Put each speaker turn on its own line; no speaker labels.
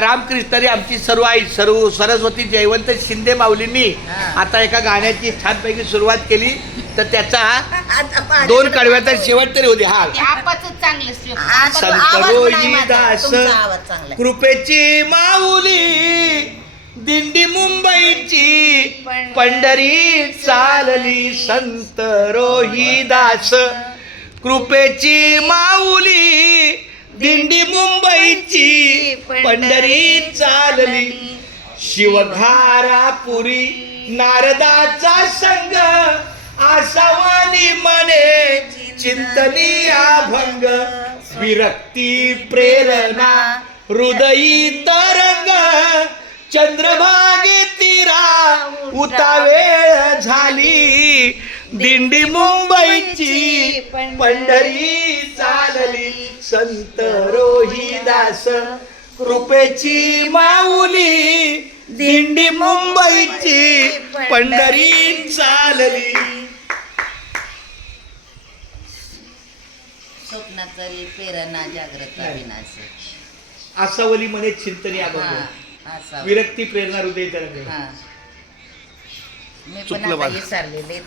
रामकृष्णरी आमची सर्व आई सर्व सरस्वती जयवंत शिंदे माऊलींनी. आता एका गाण्याची छानपैकी सुरुवात केली. तर त्याचा दोन कडव्याचा शेवट तरी होते. हा.
ते आपाच चांगलं शिव-
आता तो
संत
आवाज नाही
रोही
माझा.
दास
तुमचा आवाज चांगला आहे.
कृपेची माऊली दिंडी मुंबईची पंढरी चालली. संत रोहिदास. कृपेची माऊली दिंडी मुंबईची पंढरी चालली. शिवघारापुरी नारदाचा संग आसावानी मने चिंतनी अभंग विरक्ती प्रेरणा हृदयी तरंग चंद्रभागे तीरा उतावेळ झाली. दिंडी मुंबईची पंढरी चालली. संत रोहिदास कृपेची माऊली दिंडी मुंबईची पंढरी चालली.
स्वप्नात जरी प्रेरणा जागृत. विनाश
आसावली म्हणे चिंतनी
असा
विरक्ती प्रेरणा हृदय तरंग
हा. मी पण आता. विसरलेले